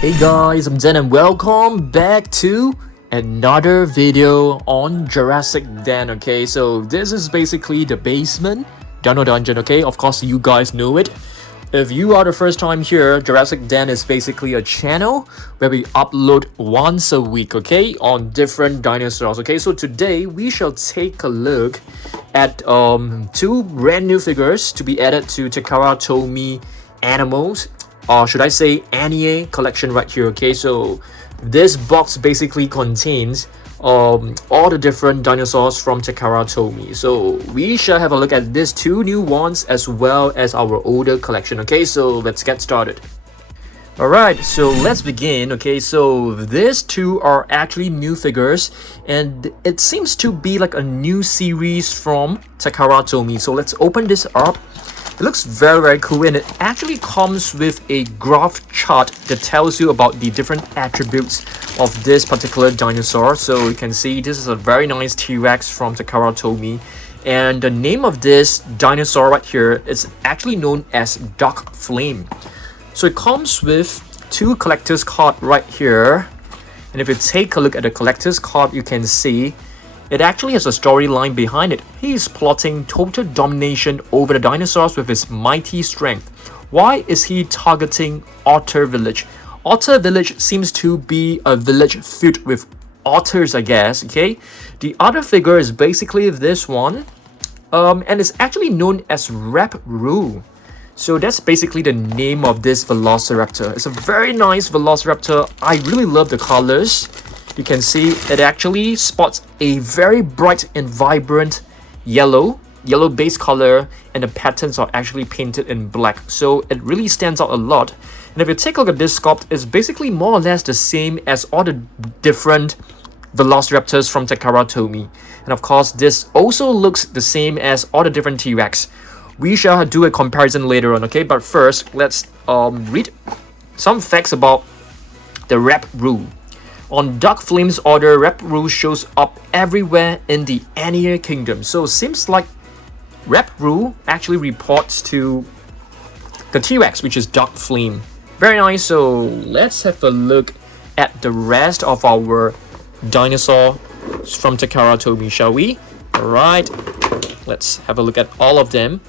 Hey guys, I'm Zen and welcome back to another video on Jurassic Den. Okay, so this is basically the basement Dino Dungeon. Okay, of course you guys know it. If you are the first time here, Jurassic Den is basically a channel where we upload once a week, okay, on different dinosaurs. Okay, so today we shall take a look at two brand new figures to be added to Takara Tomy Animals, or should I say Annie collection right here. Okay, so this box basically contains all the different dinosaurs from Takara Tomy. So we shall have a look at these two new ones as well as our older collection. Okay, so let's get started. Alright, so let's begin. Okay, so these two are actually new figures and it seems to be like a new series from Takara Tomy. So let's open this up. It looks very cool, and it actually comes with a graph chart that tells you about the different attributes of this particular dinosaur. So you can see this is a very nice T-Rex from Takara Tomy, and the name of this dinosaur right here is actually known as Dark Flame. So it comes with two collector's cards right here, and if you take a look at the collector's card, you can see it actually has a storyline behind it. He is plotting total domination over the dinosaurs with his mighty strength. Why is he targeting Otter Village? Otter Village seems to be a village filled with otters, I guess, okay? The other figure is basically this one, and it's actually known as Rap Roo. So that's basically the name of this Velociraptor. It's a very nice Velociraptor. I really love the colors. You can see it actually spots a very bright and vibrant yellow base color, and the patterns are actually painted in black, so it really stands out a lot. And if you take a look at this sculpt, it's basically more or less the same as all the different Velociraptors from Takara Tomy. And of course this also looks the same as all the different T-Rex. We shall do a comparison later on, okay? But first let's read some facts about the Rap Roo. On Dark Flame's order, Rap Roo shows up everywhere in the Annie Kingdom. So it seems like Rap Roo actually reports to the T-Rex, which is Dark Flame. Very nice. So let's have a look at the rest of our dinosaurs from Takara Tomy, shall we? Alright, let's have a look at all of them.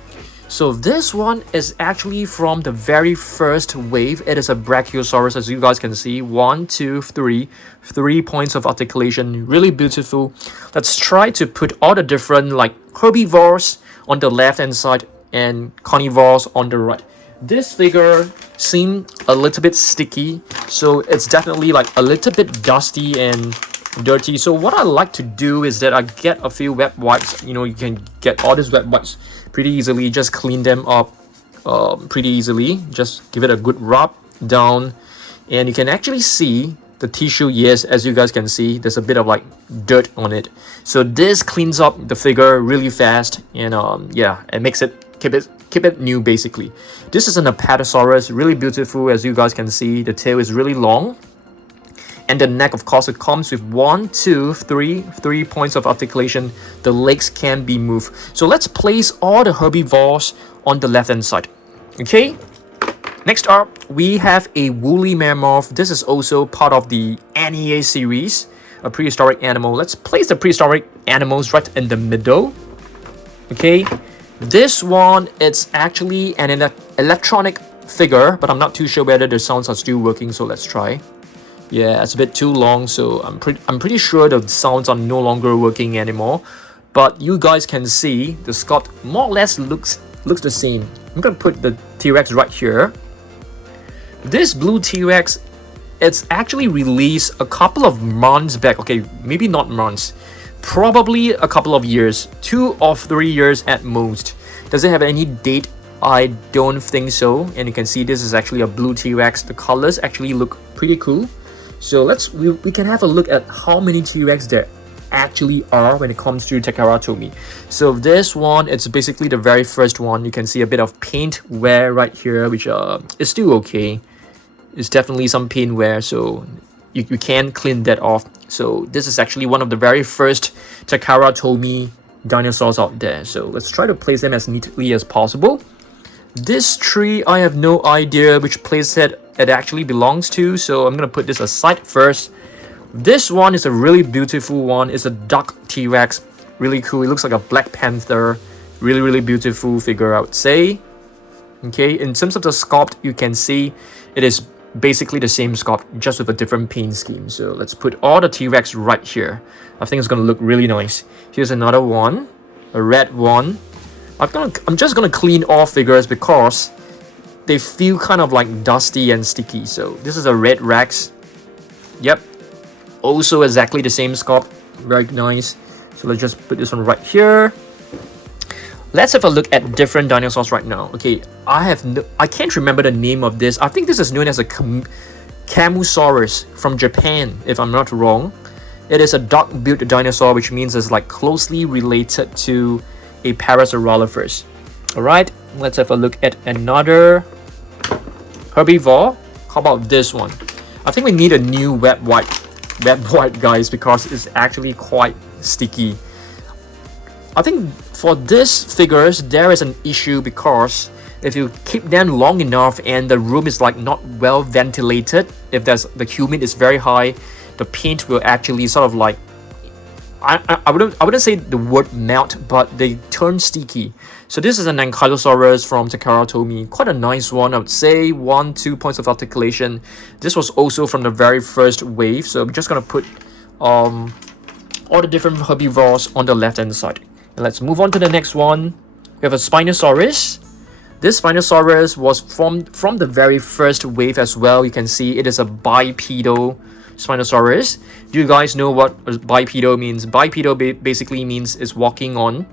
So this one is actually from the very first wave. It is a Brachiosaurus, as you guys can see. 1, 2, 3. 3 points of articulation. Really beautiful. Let's try to put all the different like herbivores on the left hand side and carnivores on the right. This figure seems a little bit sticky, so it's definitely like a little bit dusty and dirty. So what I like to do is that I get a few wet wipes. You know, you can get all these wet wipes pretty easily. Just clean them up pretty easily. Just give it a good rub down, and you can actually see the tissue. Yes, as you guys can see, there's a bit of like dirt on it. So this cleans up the figure really fast, and yeah, it makes it keep it new basically. This is an Apatosaurus, really beautiful. As you guys can see, the tail is really long. And the neck, of course, it comes with 1, 2, 3 points of articulation. The legs can be moved. So let's place all the herbivores on the left hand side. Okay. Next up, we have a woolly mammoth. This is also part of the Annie series, a prehistoric animal. Let's place the prehistoric animals right in the middle. Okay. This one, it's actually an electronic figure, but I'm not too sure whether the sounds are still working. So let's try. Yeah, it's a bit too long, so I'm pretty sure the sounds are no longer working anymore. But you guys can see the sculpt more or less looks the same. I'm gonna put the T-Rex right here. This blue T-Rex, it's actually released a couple of months back. Okay, maybe not months, probably a couple of years, 2 or 3 years at most. Does it have any date? I don't think so. And you can see this is actually a blue T-Rex. The colors actually look pretty cool. So we can have a look at how many T-Rex there actually are when it comes to Takara Tomy. So this one, it's basically the very first one. You can see a bit of paint wear right here, which is still okay. It's definitely some paint wear, so you can clean that off. So this is actually one of the very first Takara Tomy dinosaurs out there. So let's try to place them as neatly as possible. This tree, I have no idea which playset it actually belongs to, so I'm gonna put this aside first. This one is a really beautiful one. It's a duck T-Rex, really cool. It looks like a Black Panther. Really beautiful figure, I would say. Okay, in terms of the sculpt, you can see it is basically the same sculpt, just with a different paint scheme. So let's put all the T-Rex right here. I think it's gonna look really nice. Here's another one, a red one. I'm just gonna clean all figures because they feel kind of like dusty and sticky. So this is a red Rex. Yep, also exactly the same sculpt, very nice. So let's just put this one right here. Let's have a look at different dinosaurs right now. Okay, I can't remember the name of this. I think this is known as a Camusaurus from Japan, if I'm not wrong. It is a duck-built dinosaur, which means it's like closely related to a Parasaurolophus. Alright, let's have a look at another herbivore. How about this one? I think we need a new web wipe, guys, because it's actually quite sticky. I think for these figures, there is an issue because if you keep them long enough and the room is like not well ventilated, if the humid is very high, the paint will actually sort of like, I wouldn't say the word melt, but they turn sticky. So this is an Ankylosaurus from Takara Tomy, quite a nice one, I would say. 1-2 points of articulation. This was also from the very first wave, so I'm just gonna put all the different herbivores on the left hand side. And let's move on to the next one. We have a Spinosaurus. This Spinosaurus was from the very first wave as well. You can see it is a bipedal Spinosaurus. Do you guys know what bipedal means? Bipedal basically means it's walking on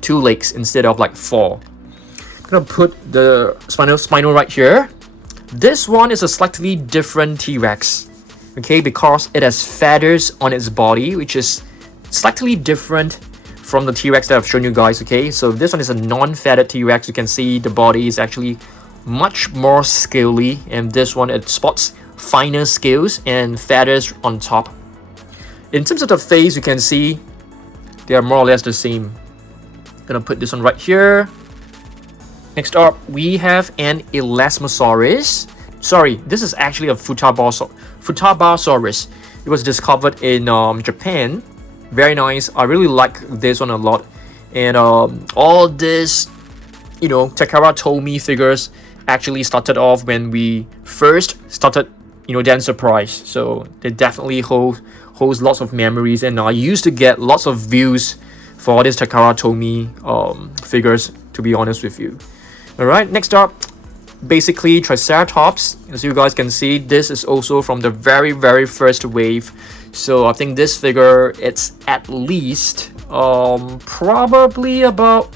2 legs instead of like 4. I'm gonna put the Spino right here. This one is a slightly different T-Rex, okay, because it has feathers on its body, which is slightly different from the T-Rex that I've shown you guys, okay? So this one is a non-feathered T-Rex. You can see the body is actually much more scaly, and this one, it spots finer scales and feathers on top. In terms of the face, you can see they are more or less the same. Gonna put this one right here. Next up, we have an Elasmosaurus. Sorry, this is actually a Futabasaurus. It was discovered in Japan. Very nice. I really like this one a lot. And all this, you know, Takara Tomy figures actually started off when we first started, you know, Dan Surprise. So they definitely holds lots of memories, and I used to get lots of views for all these Takara Tomy figures, to be honest with you. Alright, next up, basically Triceratops. As you guys can see, this is also from the very first wave. So I think this figure, it's at least probably about,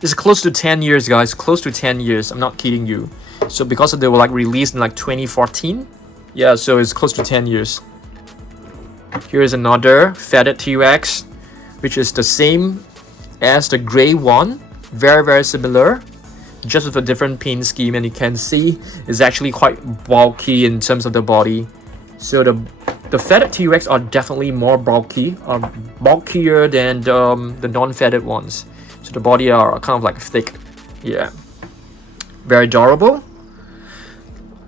it's close to 10 years, guys, close to 10 years. I'm not kidding you. So because they were like released in like 2014, yeah, so it's close to 10 years. Here is another feathered T-Rex, which is the same as the gray one, very similar, just with a different paint scheme, and you can see it's actually quite bulky in terms of the body. So the feathered T-Rex are definitely more bulkier than the non-feathered ones. So the body are kind of like thick. Yeah, very adorable.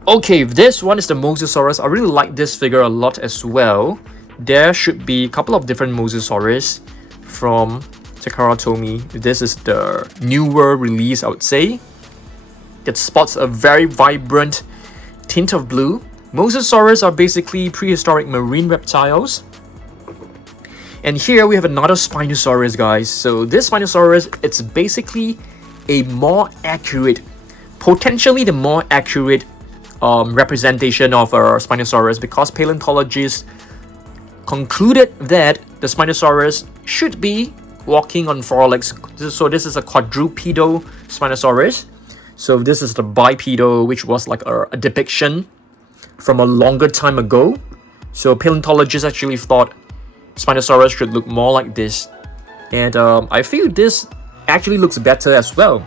Okay, this one is the Mosasaurus. I really like this figure a lot as well. There should be a couple of different Mosasaurus from Takara Tomy. This is the newer release, I would say. It spots a very vibrant tint of blue. Mosasaurus are basically prehistoric marine reptiles. And here we have another Spinosaurus, guys. So this Spinosaurus, it's basically a more accurate, potentially the more accurate representation of a Spinosaurus, because paleontologists concluded that the Spinosaurus should be walking on 4 legs. So this is a quadrupedal Spinosaurus. So this is the bipedal, which was like a depiction from a longer time ago. So paleontologists actually thought Spinosaurus should look more like this. And I feel this actually looks better as well.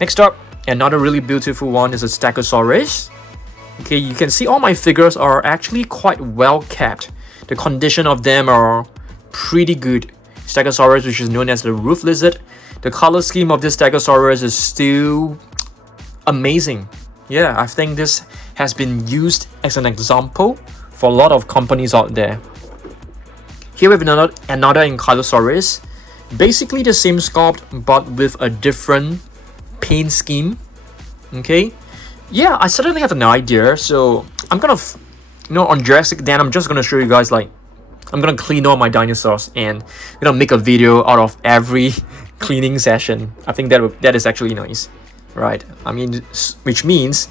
Next up, another really beautiful one is a Stegosaurus. Okay, you can see all my figures are actually quite well kept. The condition of them are pretty good. Stegosaurus, which is known as the roof lizard. The color scheme of this Stegosaurus is still amazing. Yeah, I think this has been used as an example for a lot of companies out there. Here we have another Ankylosaurus. Basically the same sculpt, but with a different paint scheme. Okay, yeah, I suddenly have an idea. So I'm gonna, on Jurassic Den, I'm just gonna show you guys, like, I'm gonna clean all my dinosaurs and make a video out of every cleaning session. I think that is actually nice, right? I mean, which means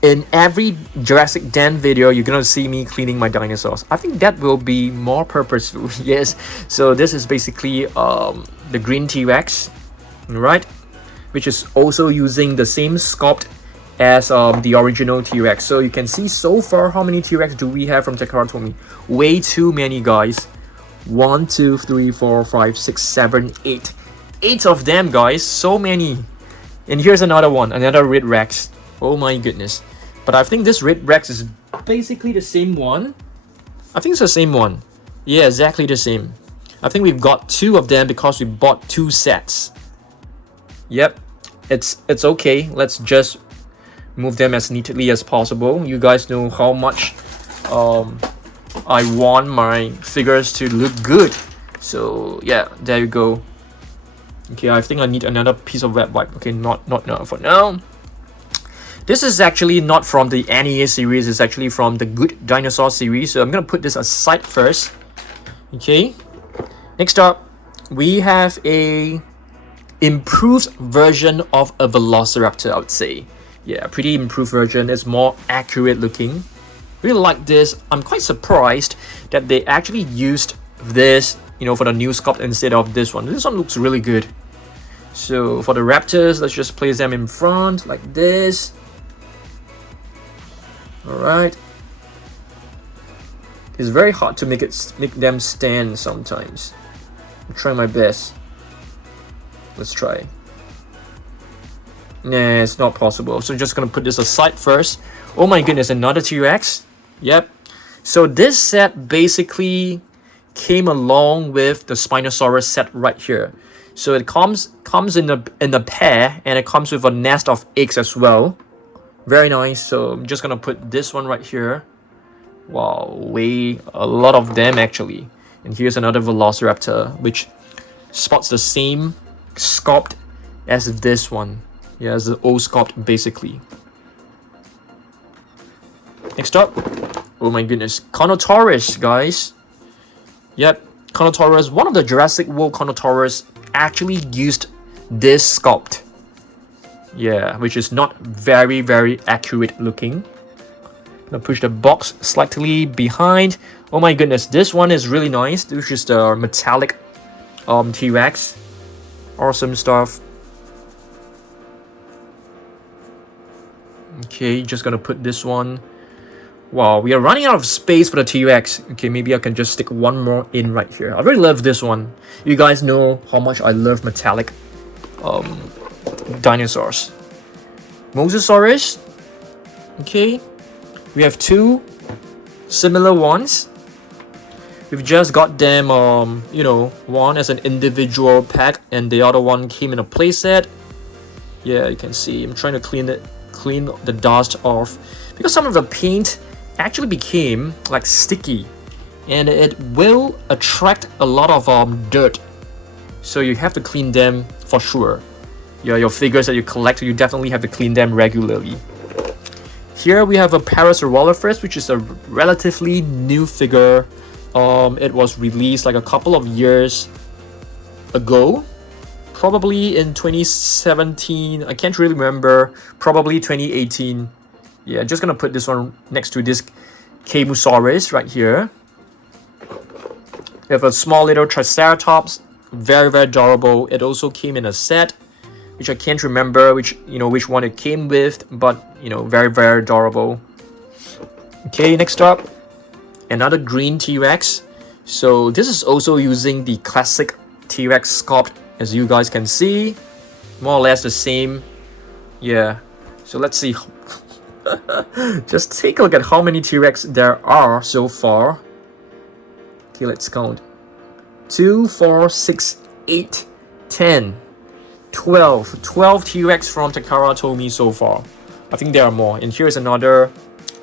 in every Jurassic Den video, you're gonna see me cleaning my dinosaurs. I think that will be more purposeful. Yes. So this is basically the green T-Rex, right? Which is also using the same sculpt as the original T-Rex. So you can see so far how many T-Rex do we have from Takara Tomy. Way too many, guys. 1, 2, 3, 4, 5, 6, 7, 8. 8 of them, guys. So many. And here's another one, another Red Rex. Oh my goodness. But I think this Red Rex is basically the same one. I think it's the same one. Yeah, exactly the same. I think we've got 2 of them because we bought 2 sets. Yep, it's okay. Let's just move them as neatly as possible. You guys know how much I want my figures to look good. So yeah, there you go. Okay, I think I need another piece of wet wipe. Okay, not now for now. This is actually not from the NEA series, it's actually from the Good Dinosaur series. So I'm gonna put this aside first. Okay. Next up, we have a improved version of a Velociraptor, I would say. Yeah, pretty improved version. It's more accurate looking. Really like this. I'm quite surprised that they actually used this, for the new sculpt instead of this one. This one looks really good. So for the raptors, let's just place them in front like this. Alright. It's very hard to make them stand sometimes. I'm trying my best. Let's try. Nah, it's not possible. So just gonna put this aside first. Oh my goodness, another T-Rex. Yep. So this set basically came along with the Spinosaurus set right here. So it comes in a pair, and it comes with a nest of eggs as well. Very nice. So I'm just gonna put this one right here. Wow, way a lot of them actually. And here's another Velociraptor, which spots the same sculpt as this one. Yeah, as the old sculpt basically. Next up, oh my goodness, Carnotaurus, guys. Yep, Carnotaurus, one of the Jurassic World Carnotaurus actually used this sculpt. Yeah, which is not very accurate looking. Gonna push the box slightly behind. Oh my goodness, this one is really nice. This is the metallic T-Rex. Awesome stuff. Okay, just gonna put this one. Wow, we are running out of space for the T-Rex. Okay, maybe I can just stick one more in right here. I really love this one. You guys know how much I love metallic dinosaurs. Mosasaurus. Okay, we have 2 similar ones. We've just got them, one as an individual pack, and the other one came in a playset. Yeah, you can see I'm trying to clean the dust off because some of the paint actually became like sticky, and it will attract a lot of dirt. So you have to clean them for sure. Yeah, your figures that you collect, you definitely have to clean them regularly. Here we have a Parasaurolophus, which is a relatively new figure. It was released like a couple of years ago, probably in 2017. I can't really remember. Probably 2018. Yeah, just gonna put this one next to this Mosasaurus right here. We have a small little Triceratops, very adorable. It also came in a set, which I can't remember which one it came with, but very adorable. Okay, next up, another green T-Rex. So this is also using the classic T-Rex sculpt, as you guys can see, more or less the same. Yeah, so let's see. Just take a look at how many T-Rex there are so far. Okay, let's count. 2, 4, 6, 8, 10, 12 T-Rex from Takara Tomy so far. I think there are more. And here's another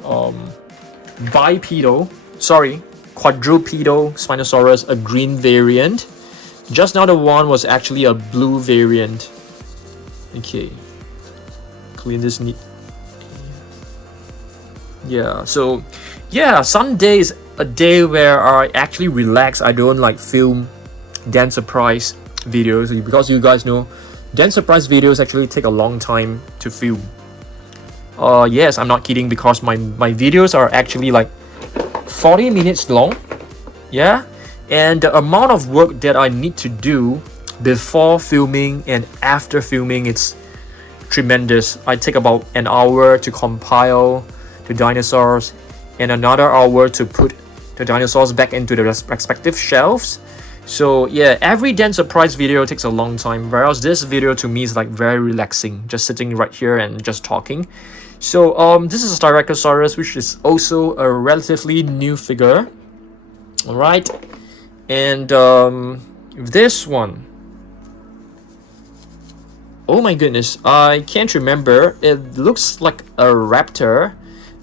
quadrupedal Spinosaurus, a green variant. Just now the one was actually a blue variant. Okay, clean this neat. Yeah, so yeah, Sunday is a day where I actually relax. I don't like film Dan Surprise videos, because you guys know Dan Surprise videos actually take a long time to film. Yes, I'm not kidding, because my videos are actually like 40 minutes long. Yeah, and the amount of work that I need to do before filming and after filming, it's tremendous. I take about an hour to compile the dinosaurs and another hour to put the dinosaurs back into the respective shelves. So yeah, every Dan Surprise video takes a long time, whereas this video to me is like very relaxing, just sitting right here and just talking. So this is a Styracosaurus, which is also a relatively new figure. All right, and this one, oh my goodness, I can't remember. It looks like a raptor.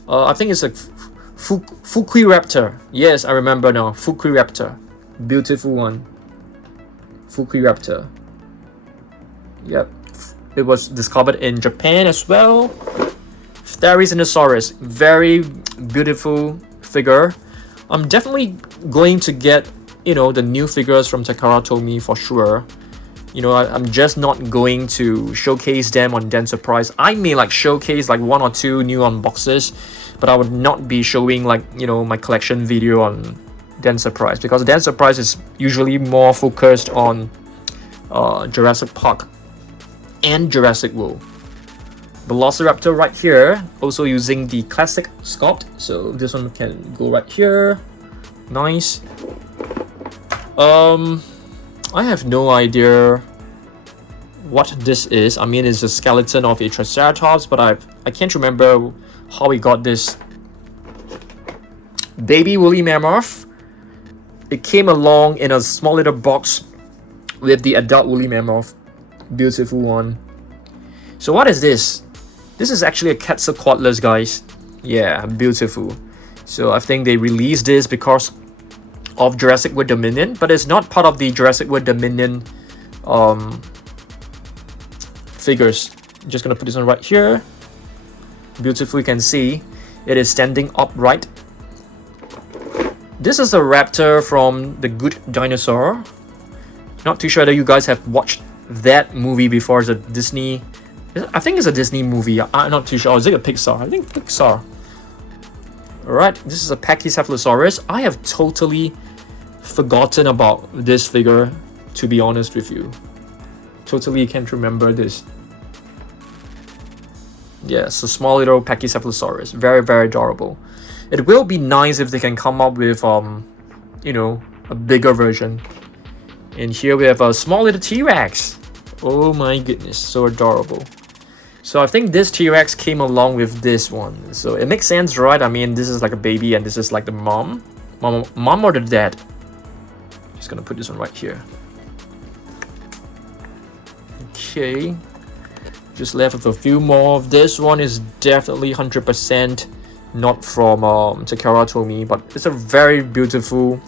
I think it's a Velociraptor. Yes, I remember now. Velociraptor. Beautiful one. Velociraptor. Yep. It was discovered in Japan as well. Spinosaurus. Very beautiful figure. I'm definitely going to get, you know, the new figures from Takara Tomy for sure. You know, I'm just not going to showcase them on Dan Surprise. I may like showcase like 1 or 2 new unboxes, but I would not be showing like, you know, my collection video on Dan Surprise, because Dan Surprise is usually more focused on Jurassic Park and Jurassic World. Velociraptor right here, also using the classic sculpt, so this one can go right here. Nice. I have no idea what this is. I mean, it's a skeleton of a Triceratops, but I can't remember how we got this. Baby woolly mammoth. It came along in a small little box with the adult woolly mammoth. Beautiful one. So what is this? This is actually a Quetzalcoatlus, guys. Yeah, beautiful. So I think they released this because of Jurassic World Dominion, but it's not part of the Jurassic World Dominion figures. I'm just gonna put this one right here. Beautiful, you can see it is standing upright. This is a raptor from The Good Dinosaur. Not too sure that you guys have watched that movie before. It's a Disney, I think it's a Disney movie. I'm not too sure. Is it a Pixar? I think Pixar. Alright, this is a Pachycephalosaurus. I have totally forgotten about this figure, to be honest with you. Totally can't remember this. Yes, a small little Pachycephalosaurus. Very, very adorable. It will be nice if they can come up with, you know, a bigger version. And here we have a small little T-Rex. Oh my goodness, so adorable. So I think this T-Rex came along with this one. So it makes sense, right? I mean, this is like a baby and this is like the mom or the dad. Just gonna put this one right here. Okay. Just left with a few more. This one is definitely 100% not from Takara Tomy, but it's a very beautiful.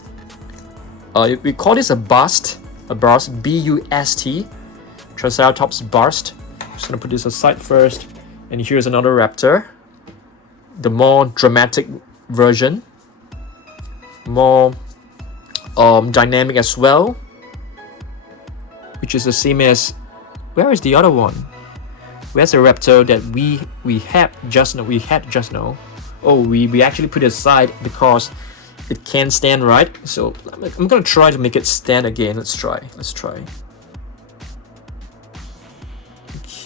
We call this a bust, B-U-S-T, Triceratops bust. Just gonna put this aside first, and here's another raptor, the more dramatic version, more dynamic as well, which is the same as. Where is the other one? Where's the raptor that we had just now? Oh, we actually put it aside because it can't stand, right? So I'm gonna try to make it stand again. Let's try.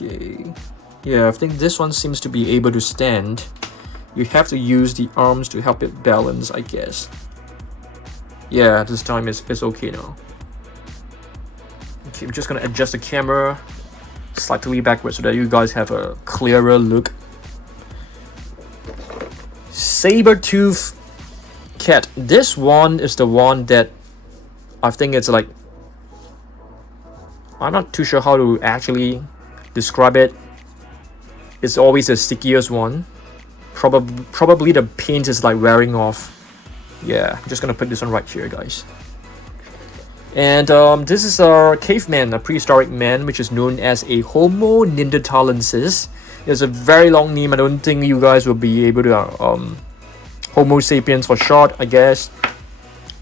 Okay. Yeah, I think this one seems to be able to stand. You have to use the arms to help it balance, I guess. Yeah, this time it's okay now. Okay, I'm just gonna adjust the camera slightly backwards so that you guys have a clearer look. Saber-tooth cat. This one is the one that I think it's like, I'm not too sure how to actually describe it. is always the stickiest one. Probably the paint is like wearing off. Yeah, I'm just gonna put this one right here, guys. And this is our caveman, a prehistoric man, which is known as a Homo neanderthalensis. It's a very long name. I don't think you guys will be able to Homo sapiens for short, I guess.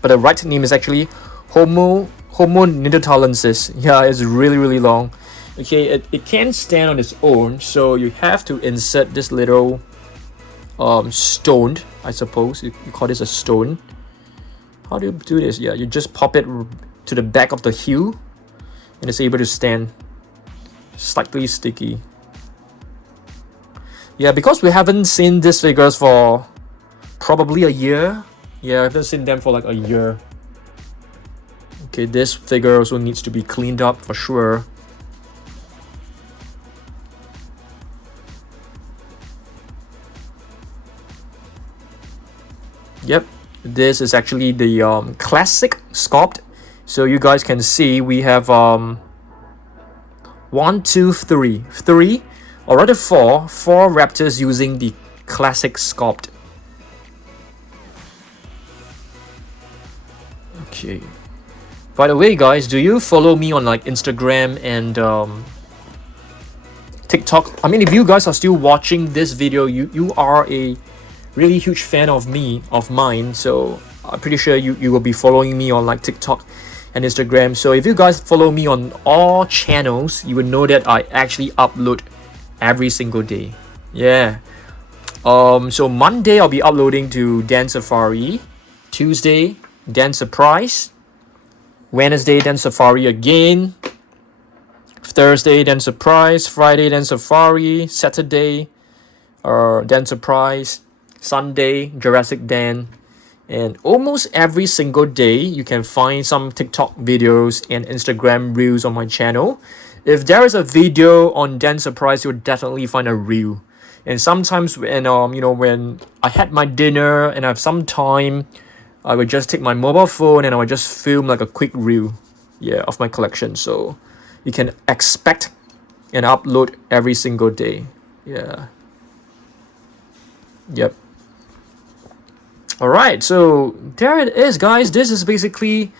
But the right name is actually Homo neanderthalensis. Yeah, it's really long. Okay, it can't stand on its own, so you have to insert this little stone, I suppose. You call this a stone. How do you do this? Yeah, you just pop it to the back of the heel, and it's able to stand. Slightly sticky. Yeah, because we haven't seen these figures for probably a year. Yeah, I haven't seen them for like a year. Okay, this figure also needs to be cleaned up for sure. Yep, this is actually the classic sculpt. So you guys can see we have 1, 2, 3, or rather four raptors using the classic sculpt. Okay. By the way, guys, do you follow me on like Instagram and TikTok? I mean, if you guys are still watching this video, you are a really huge fan of mine. So I'm pretty sure you will be following me on like TikTok and Instagram. So if you guys follow me on all channels, you would know that I actually upload every single day. Yeah. So Monday I'll be uploading to Dan Safari. Tuesday, Dan Surprise. Wednesday, Dan Safari again. Thursday, Dan Surprise. Friday, Dan Safari. Saturday, Dan Surprise. Sunday, Jurassic Dan. And almost every single day, you can find some TikTok videos and Instagram reels on my channel. If there is a video on Dan Surprise, you'll definitely find a reel. And sometimes when when I had my dinner and I have some time, I would just take my mobile phone and I would just film like a quick reel, of my collection. So you can expect an upload every single day. Yeah. Yep. Alright, so there it is, guys. This is basically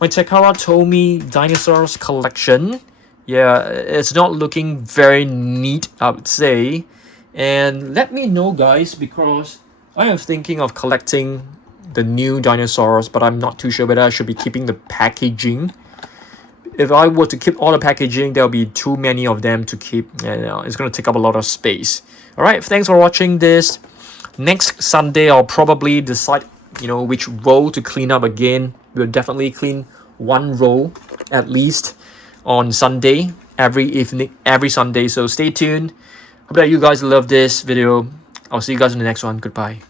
my Takara Tomy Dinosaurs collection. Yeah, it's not looking very neat, I would say. And let me know, guys, because I am thinking of collecting the new dinosaurs, but I'm not too sure whether I should be keeping the packaging. If I were to keep all the packaging, there'll be too many of them to keep, and it's going to take up a lot of space. Alright, thanks for watching this. Next Sunday, I'll probably decide, which row to clean up again. We'll definitely clean one row at least on Sunday, every Sunday. So stay tuned. Hope that you guys love this video. I'll see you guys in the next one. Goodbye.